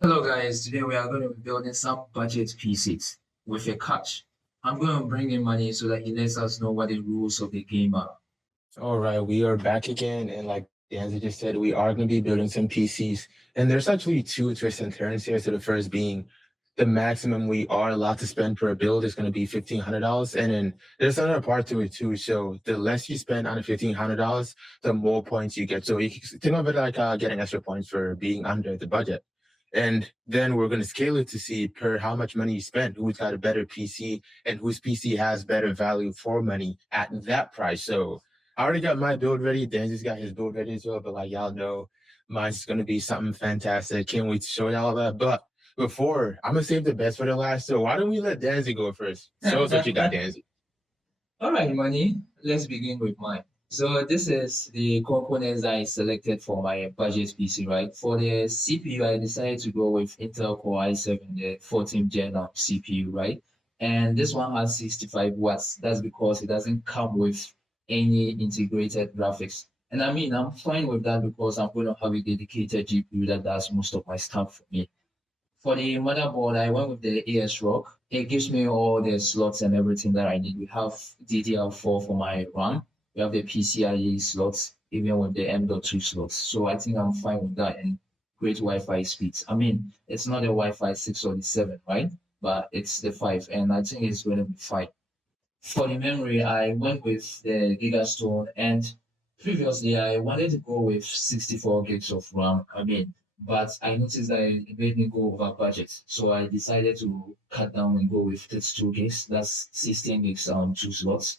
Hello guys, today we are going to be building some budget PCs with a catch. I'm going to bring in money so that he lets us know what the rules of the game are. All right, we are back again, and like Danzzy just said, we are going to be building some PCs. And there's actually two twists and turns here. So the first being the maximum we are allowed to spend per build is going to be $1,500, and then there's another part to it too. So the less you spend on the $1,500, the more points you get. So you can think of it like getting extra points for being under the budget. And then we're going to scale it to see per how much money you spent, who's got a better PC, and whose PC has better value for money at that price. So I already got my build ready. Danzy's got his build ready as well. But like y'all know, mine's gonna be something fantastic. Can't wait to show y'all that. But before, I'm gonna save the best for the last. So why don't we let Danzy go first? Show us what you got, Danzy. All right, money, let's begin with mine. So this is the components I selected for my budget PC, right? For the CPU, I decided to go with Intel Core i7, the 14th gen CPU, right? And this one has 65 watts. That's because it doesn't come with any integrated graphics. And I mean, I'm fine with that because I'm going to have a dedicated GPU that does most of my stuff for me. For the motherboard, I went with the ASRock. It gives me all the slots and everything that I need. We have DDR4 for my RAM. We have the PCIe slots, even with the M.2 slots. So I think I'm fine with that and great Wi-Fi speeds. I mean, it's not the Wi-Fi 6 or the 7, right? But it's the 5, and I think it's going to be fine. For the memory, I went with the Gigastone, and previously I wanted to go with 64 gigs of RAM. I mean, but I noticed that it made me go over budget. So I decided to cut down and go with 32 gigs. That's 16 gigs on two slots.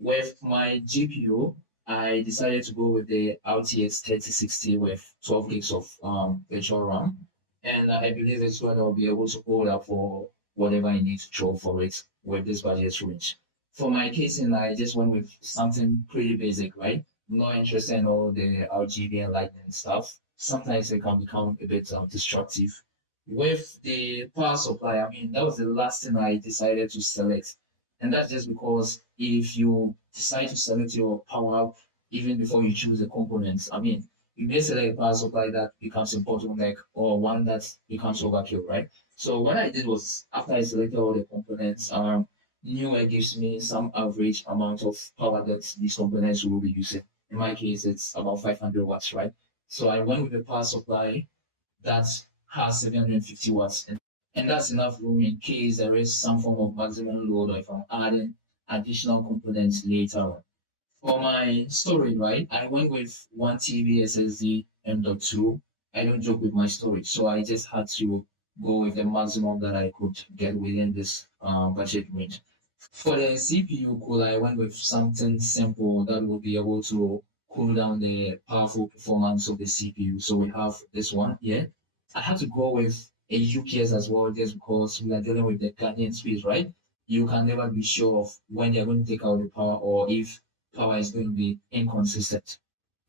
With my GPU, I decided to go with the RTX 3060 with 12 gigs of virtual RAM. And I believe it's going to be able to hold up for whatever I need to throw for it with this budget range. For my casing, I just went with something pretty basic, right? I'm not interested in all the RGB and lightning stuff. Sometimes it can become a bit destructive. With the power supply, I mean, that was the last thing I decided to select. And that's just because if you decide to select your power even before you choose the components, I mean, you may select a power supply that becomes a bottleneck or one that becomes overkill, right? So what I did was after I selected all the components, Newegg gives me some average amount of power that these components will be using. In my case, it's about 500 watts, right? So I went with a power supply that has 750 watts, and that's enough room in case there is some form of maximum load or if I'm adding additional components later on. For my storage, right, I went with 1 TB SSD M.2. I don't joke with my storage, so I just had to go with the maximum that I could get within this budget range. For the CPU cooler, I went with something simple that will be able to cool down the powerful performance of the CPU. So we have this one here. I had to go with a UPS as well, just because we are dealing with the Ghanaian space, right? You can never be sure of when they're going to take out the power or if power is going to be inconsistent.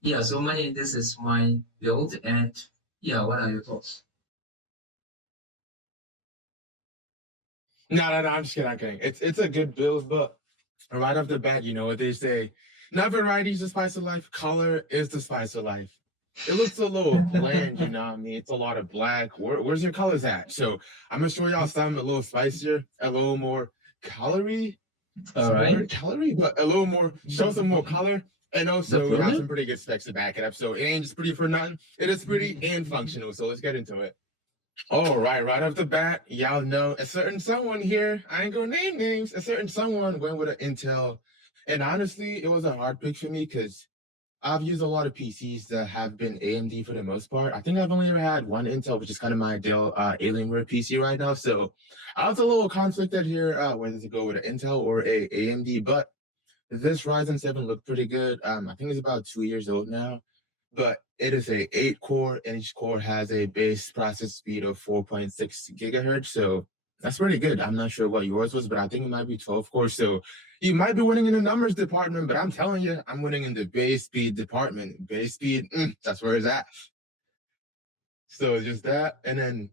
Yeah, so Manny, this is my build, and yeah, what are your thoughts? No. I'm just kidding. I'm kidding. It's a good build, but right off the bat, you know what they say: not variety is the spice of life. Color is the spice of life. It looks a little bland, you know what I mean? It's a lot of black. Where's your colors at? So I'm gonna show y'all something a little spicier, a little more calorie. All right. Calorie, but a little more, show some more color. And No also, we got some problem. pretty good specs to back it up. So it ain't just pretty for nothing. It is pretty and functional. So let's get into it. All right off the bat, y'all know a certain someone here. I ain't gonna name names. A certain someone went with an Intel, and honestly, it was a hard pick for me because I've used a lot of PCs that have been AMD for the most part. I think I've only ever had one Intel, which is kind of my Dell Alienware PC right now. So I was a little conflicted here whether to go with an Intel or a AMD, but this Ryzen 7 looked pretty good. I think it's about 2 years old now, but it is a 8 core, and each core has a base process speed of 4.6 gigahertz. So that's pretty good. I'm not sure what yours was, but I think it might be 12 cores. So you might be winning in the numbers department, but I'm telling you, I'm winning in the base speed department. Base speed, that's where it's at. So just that, and then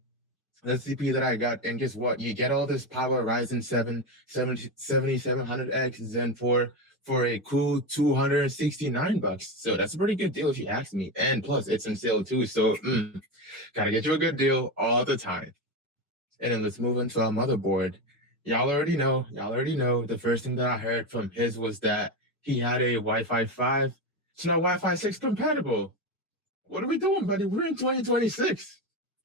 the CPU that I got, and guess what? You get all this power Ryzen 7 7700X Zen 4 for a cool 269 bucks. So that's a pretty good deal if you ask me. And plus, it's in sale too. So gotta get you a good deal all the time. And then let's move into our motherboard. Y'all already know. Y'all already know. The first thing that I heard from his was that he had a Wi-Fi 5. It's not Wi-Fi 6 compatible. What are we doing, buddy? We're in 2026.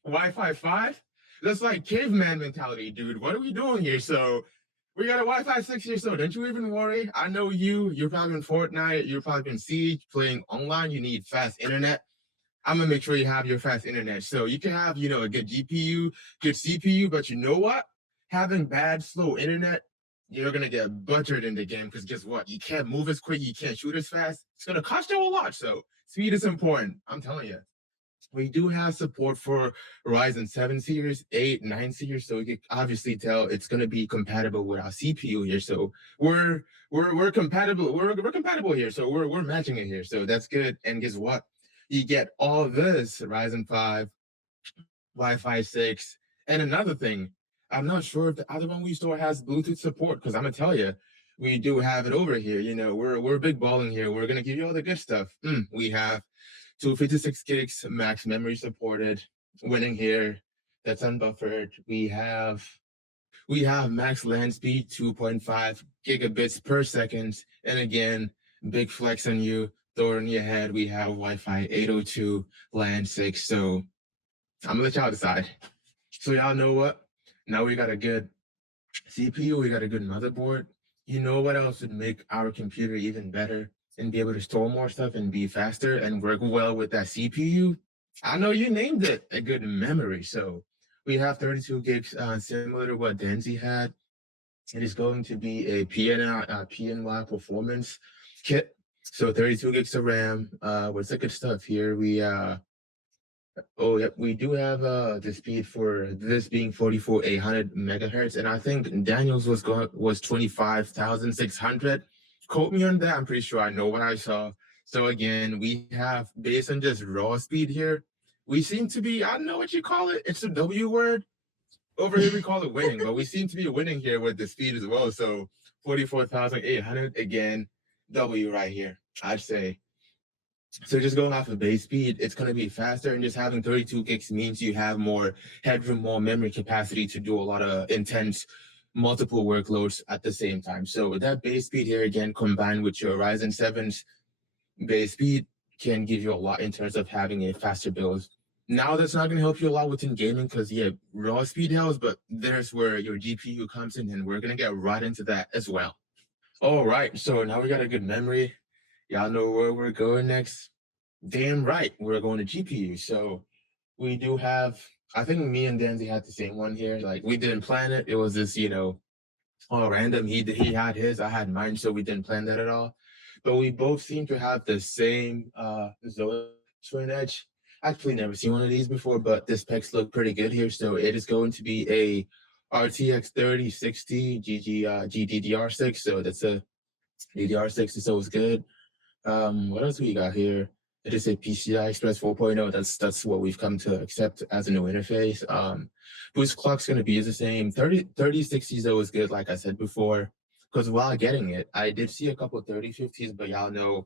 Wi-Fi 5? That's like caveman mentality, dude. What are we doing here? So we got a Wi-Fi 6 here, so don't you even worry. I know you're probably in Fortnite, you're probably in Siege, playing online, you need fast internet. I'm gonna make sure you have your fast internet. So you can have, a good GPU, good CPU, but you know what? Having bad, slow internet, you're gonna get butchered in the game because guess what? You can't move as quick, you can't shoot as fast. It's gonna cost you a lot. So speed is important. I'm telling you. We do have support for Ryzen 7 series, 8, 9 series, so you can obviously tell it's going to be compatible with our CPU here. So we're compatible. We're compatible here. So we're matching it here. So that's good. And guess what? You get all this Ryzen 5, Wi-Fi 6, and another thing. I'm not sure if the other one we store has Bluetooth support because I'm gonna tell you, we do have it over here. We're big balling here. We're gonna give you all the good stuff. We have 256 gigs max memory supported. Winning here. That's unbuffered. We have max LAN speed 2.5 gigabits per second. And again, big flex on you. Throw it on your head. We have Wi-Fi 802 LAN 6. So I'm gonna let y'all decide. So y'all know what? Now we got a good CPU, we got a good motherboard. You know what else would make our computer even better and be able to store more stuff and be faster and work well with that CPU? I know you named it a good memory. So we have 32 gigs, similar to what Danzzy had. It is going to be a PNY performance kit. So 32 gigs of RAM. What's the good stuff here? Oh, yep. We do have the speed for this being 44,800 megahertz, and I think Daniel's was 25,600. Quote me on that. I'm pretty sure I know what I saw. So again, we have based on just raw speed here, we seem to be, I don't know what you call it. It's a W word. Over here we call it winning, but we seem to be winning here with the speed as well. So 44,800 again, W right here. I'd say. So just going off of base speed, it's going to be faster, and just having 32 gigs means you have more headroom, more memory capacity to do a lot of intense multiple workloads at the same time. So with that base speed here, again, combined with your Ryzen 7's base speed, can give you a lot in terms of having a faster build. Now that's not going to help you a lot within gaming because yeah, raw speed helps, but there's where your GPU comes in, and we're going to get right into that as well. All right, so now we got a good memory. Y'all know where we're going next. Damn right, we're going to GPU. So we do have, I think me and Danzzy had the same one here. Like we didn't plan it. It was just, all random. He had his, I had mine, so we didn't plan that at all. But we both seem to have the same Zoe Twin Edge. Actually never seen one of these before, but the specs look pretty good here. So it is going to be a RTX 3060 GDDR6. So that's a DDR6, so it's good. What else we got here? It is a PCI Express 4.0. That's what we've come to accept as a new interface. Boost clock's gonna be the same. 3060s though is good, like I said before. Because while getting it, I did see a couple of 3050s, but y'all know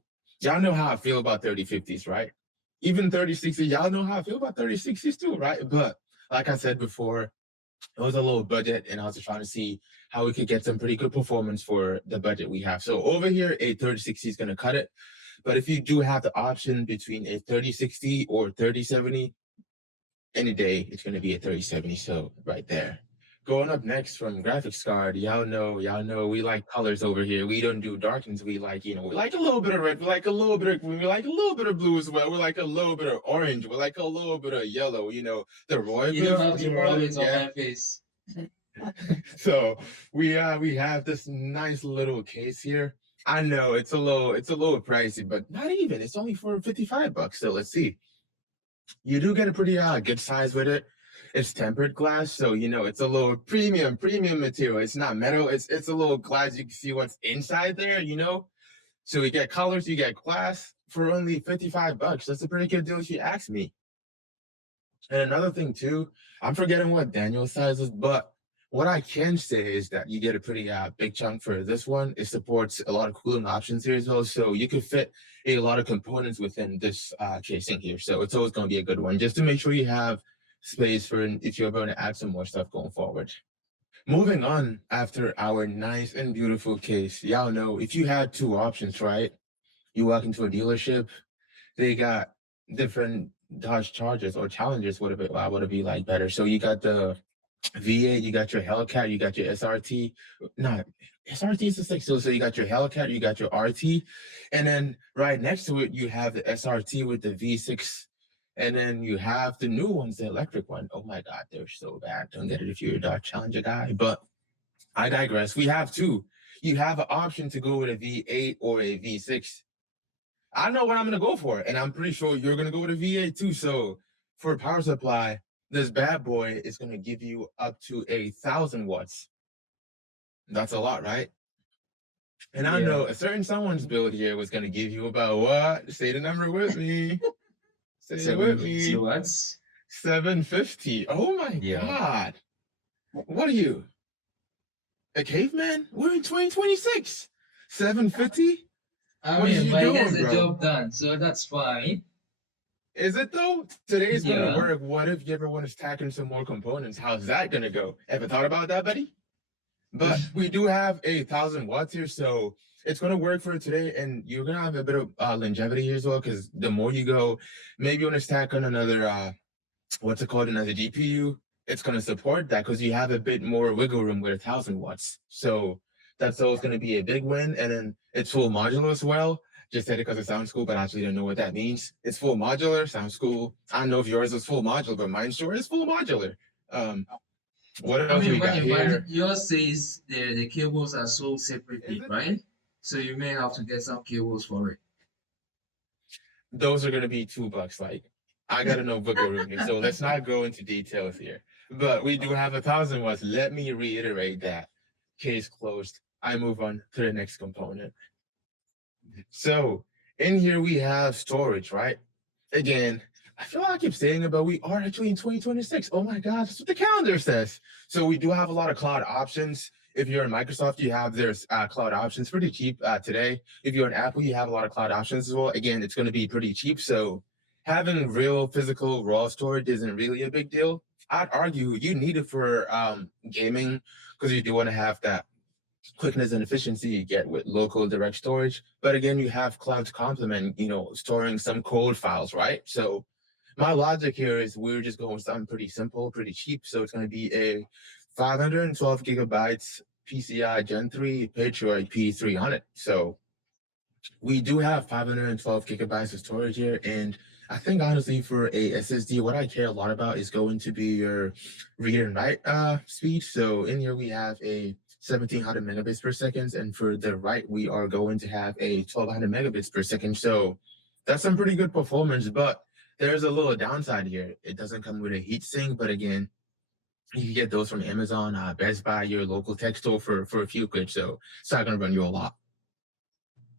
how I feel about 3050s, right? Even 3060, y'all know how I feel about 3060s too, right? But like I said before, it was a low budget, and I was just trying to see how we could get some pretty good performance for the budget we have. So over here, a 3060 is going to cut it. But if you do have the option between a 3060 or 3070, any day it's going to be a 3070. So right there. Going up next from graphics card, y'all know we like colors over here. We don't do darkens. We like, we like a little bit of red. We like a little bit of green. We like a little bit of blue as well. We like a little bit of orange. We like a little bit of yellow. The royal. You don't have to blue, rub it on yeah. my face. So we have this nice little case here. I know it's a little pricey, but not even. It's only for 55 bucks. So let's see. You do get a pretty good size with it. It's tempered glass, so it's a little premium material. It's not metal. It's a little glass. You can see what's inside there. So you get colors, you get glass for only 55 bucks. That's a pretty good deal if you ask me. And another thing too, I'm forgetting what Daniel's size is, but What I can say is that you get a pretty big chunk for this one. It supports a lot of cooling options here as well, so you can fit a lot of components within this casing here. So it's always going to be a good one, just to make sure you have space for if you're going to add some more stuff going forward. Moving on after our nice and beautiful case, y'all know if you had two options, right? You walk into a dealership, they got different Dodge Chargers or Challengers, would it be like better? So you got the V8, you got your Hellcat, you got your SRT. No, SRT is the six. So you got your Hellcat, you got your RT, and then right next to it, you have the SRT with the V6. And then you have the new ones, the electric one. Oh my God, they're so bad. Don't get it if you're a Dodge Challenger guy. But I digress. We have two. You have an option to go with a V8 or a V6. I know what I'm going to go for, and I'm pretty sure you're going to go with a V8 too. So for power supply, this bad boy is going to give you up to 1,000 watts. That's a lot, right? And I know a certain someone's build here was going to give you about what? Say the number with me. Say it with me. Kilowatts. 750. Oh my God. What are you? A caveman? We're in 2026. 750? I mean, but it gets the job done, so that's fine. Is it though? Today's gonna work. What if you ever want to stack in some more components? How's that gonna go? Ever thought about that, buddy? But we do have 1,000 watts here, so it's gonna work for today, and you're gonna have a bit of longevity here as well. Because the more you go, maybe you want to stack on another what's it called, another GPU. It's gonna support that because you have a bit more wiggle room with 1,000 watts. So that's always gonna be a big win, and then it's full modular as well. Just said it because it sounds cool, but I actually don't know what that means. It's full modular, sounds cool. I don't know if yours is full modular, but mine sure is full modular. What else we got here? Yours says the cables are sold separately, right? So you may have to get some cables for it. Those are gonna be $2. Like, I gotta know wiggle room here, so let's not go into details here. But we do have 1,000 watts. Let me reiterate that. Case closed. I move on to the next component. So in here we have storage, right? Again, I feel like I keep saying it, but we are actually in 2026. Oh my God, that's what the calendar says. So we do have a lot of cloud options. If you're in Microsoft, you have there's cloud options pretty cheap today. If you're in Apple, you have a lot of cloud options as well. Again, it's going to be pretty cheap. So having real physical raw storage isn't really a big deal. I'd argue you need it for gaming because you do want to have that quickness and efficiency you get with local direct storage. But again, you have cloud to complement, storing some code files, right? So my logic here is we're just going with something pretty simple, pretty cheap. So it's going to be a 512 gigabytes PCI Gen 3 Patriot P300. So we do have 512 gigabytes of storage here. And I think honestly for a SSD, what I care a lot about is going to be your read and write speed. So in here we have a 1,700 megabits per second, and for the write we are going to have a 1,200 megabits per second. So that's some pretty good performance, but there's a little downside here. It doesn't come with a heat sink, but again, you can get those from Amazon, Best Buy, your local tech store for a few quid. So it's not gonna run you a lot.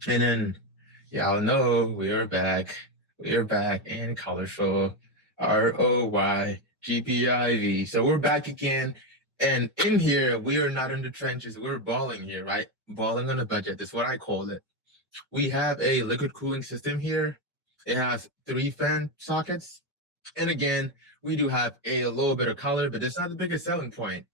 And then y'all know we're back. We're back in colorful ROY GPIV. So we're back again. And in here, we are not in the trenches. We're balling here, right? Balling on a budget. That's what I call it. We have a liquid cooling system here. It has 3 fan sockets. And again, we do have a little bit of color, but that's not the biggest selling point.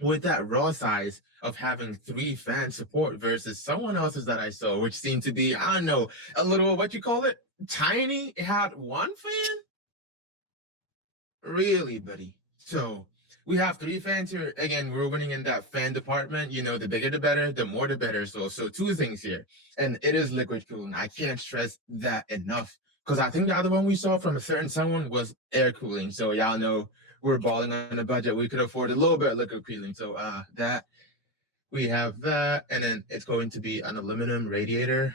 With that raw size of having 3 fan support versus someone else's that I saw, which seemed to be, I don't know, a little, what you call it, tiny. It had 1 fan? Really, buddy? So we have 3 fans here. Again, we're winning in that fan department. The bigger the better, the more the better. So 2 things here. And it is liquid cooling. I can't stress that enough. Because I think the other one we saw from a certain someone was air cooling. So y'all know we're balling on a budget. We could afford a little bit of liquid cooling. So that we have that, and then it's going to be an aluminum radiator.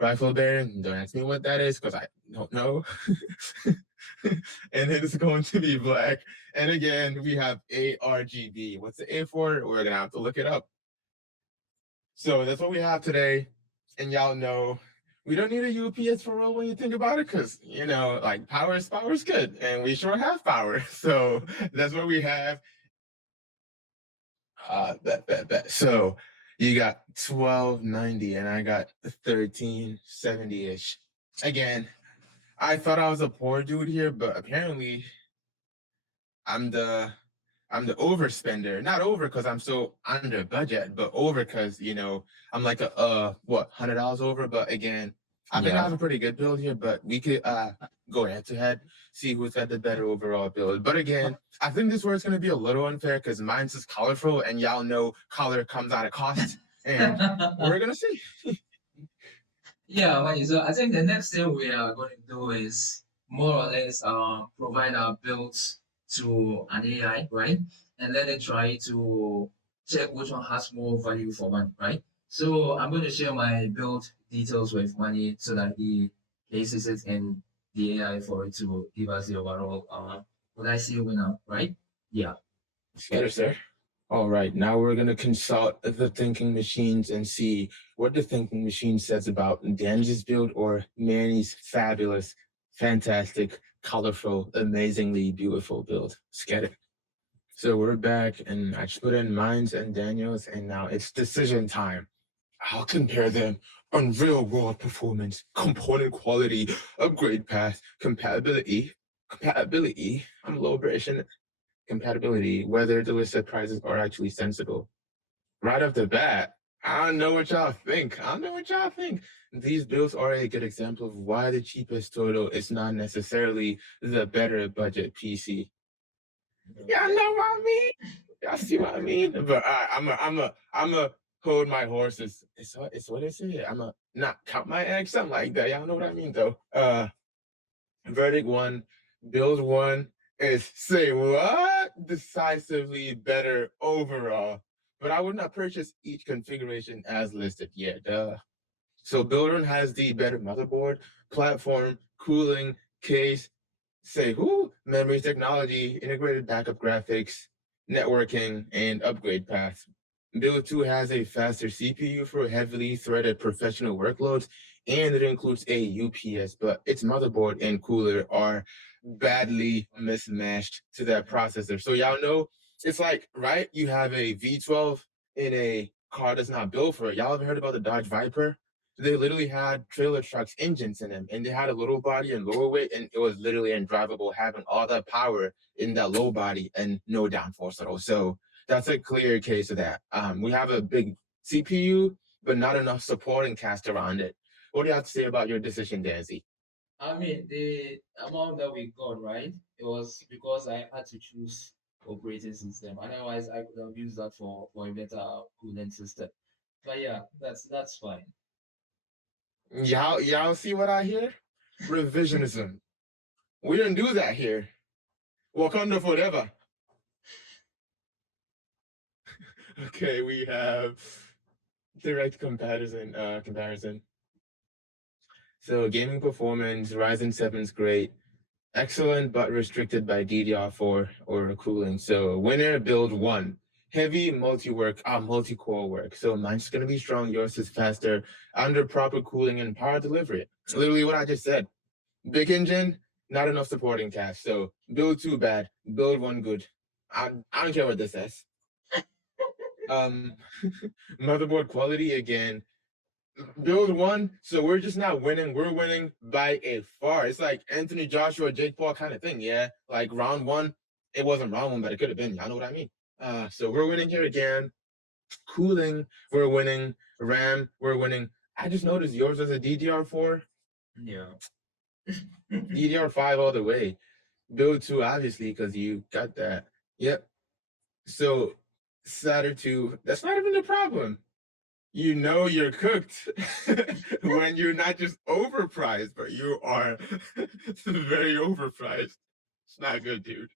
Rifle bearing. Don't ask me what that is because I don't know. And it is going to be black. And again, we have ARGB. What's the A for? We're gonna have to look it up. So that's what we have today. And y'all know we don't need a UPS for real when you think about it, because like power is good, and we sure have power. So that's what we have. Bet. So you got 1290 and I got 1370-ish. Again, I thought I was a poor dude here, but apparently I'm the I'm the overspender. Not over because I'm so under budget, but over because I'm like a what $100 over. But again, I think I have Yeah. a pretty good build here. But we could go head to head, see who's got the better overall build. But again, I think this word's gonna be a little unfair because mine's is colorful, and y'all know color comes at a cost, and we're gonna see. Yeah, right. So I think the next thing we are going to do is more or less provide our builds to an AI, right? And let it try to check which one has more value for money, right? So I'm going to share my build details with money so that he places it in the AI for it to give us the overall what I see winner, right? Yeah. Better, sir. All right, now we're going to consult the thinking machines and see what the thinking machine says about Danz's build or Manny's fabulous, fantastic, colorful, amazingly beautiful build. Let's get it. So we're back, and I just put in mine's and Daniel's, and now it's decision time. I'll compare them on real world performance, component quality, upgrade path, compatibility. I'm a low version compatibility, whether the listed prices are actually sensible. Right off the bat, I don't know what y'all think. I don't know what y'all think. These builds are a good example of why the cheapest total is not necessarily the better budget PC. Y'all know what I mean? Y'all see what I mean? But I'm a hold my horses. It's what is it? I'm a not count my eggs, something like that. Y'all know what I mean though. Verdict one, build one is say what? Decisively better overall. But I would not purchase each configuration as listed. Yeah, duh. So build one has the better motherboard, platform, cooling, case, say who? Memory technology, integrated backup graphics, networking, and upgrade path. Build 2 has a faster CPU for heavily threaded professional workloads, and it includes a UPS, but its motherboard and cooler are badly mismatched to that processor. So y'all know it's like, right? You have a V12 in a car that's not built for it. Y'all ever heard about the Dodge Viper? They literally had trailer trucks engines in them, and they had a little body and lower weight, and it was literally undrivable, having all that power in that low body and no downforce at all. So that's a clear case of that. We have a big CPU, but not enough supporting cast around it. What do you have to say about your decision, Danzzy? I mean, the amount that we got, right? It was because I had to choose operating system. Otherwise, I could have used that for a better cooling system. But yeah, that's fine. Y'all see what I hear? Revisionism. We didn't do that here. Wakanda forever. Okay, we have direct comparison. So gaming performance, Ryzen 7 is great. Excellent, but restricted by DDR4 or cooling. So winner build one. Heavy multi-core work. So mine's gonna be strong, yours is faster, under proper cooling and power delivery. Literally what I just said. Big engine, not enough supporting cast. So build two bad, build one good. I don't care what this says. Um motherboard quality again, build one, so we're just not winning. We're winning by a far. It's like Anthony Joshua, Jake Paul kind of thing. Yeah, like round one, it wasn't round one, but it could have been. Y'all know what I mean. So we're winning here again. Cooling, we're winning. RAM, we're winning. I just noticed yours was a DDR4, Yeah. DDR5 all the way. Build two, obviously, because you got that. Yep. So Saturn 2, that's not even the problem. You know you're cooked when you're not just overpriced, but you are very overpriced. It's not good, dude.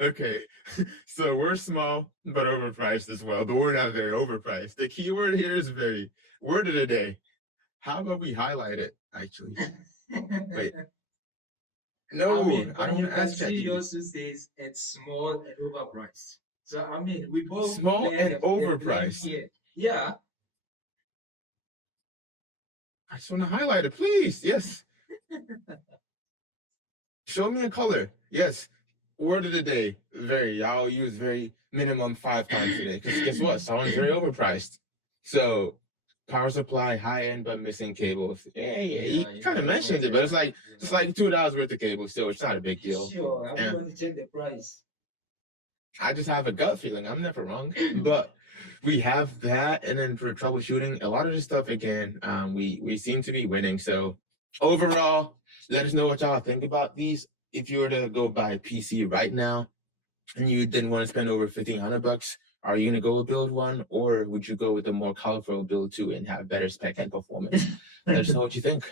Okay, so we're small but overpriced as well, but we're not very overpriced. The keyword here is very word of the day. How about we highlight it? Actually, wait, I no, mean, I but don't you want to can ask see ChatGPT. yours says it's small and overpriced. So I mean, we both Small bear and the blame overpriced. here. Yeah. I just want to highlight it, please. Yes, show me a color. Yes, word of the day, very. I'll use very minimum 5 times today. Because guess what? Someone's very overpriced. So power supply, high end, but missing cables. Yeah, you kind of mentioned it, but it's like $2 worth of cables. So it's not a big deal. Sure, I'm Yeah. going to check the price. I just have a gut feeling. I'm never wrong. But we have that, and then for troubleshooting, a lot of the stuff again, we seem to be winning. So overall, let us know what y'all think about these. If you were to go buy a PC right now and you didn't want to spend over $1,500, are you gonna go build one, or would you go with a more colorful build too and have better spec and performance? Let us know what you think.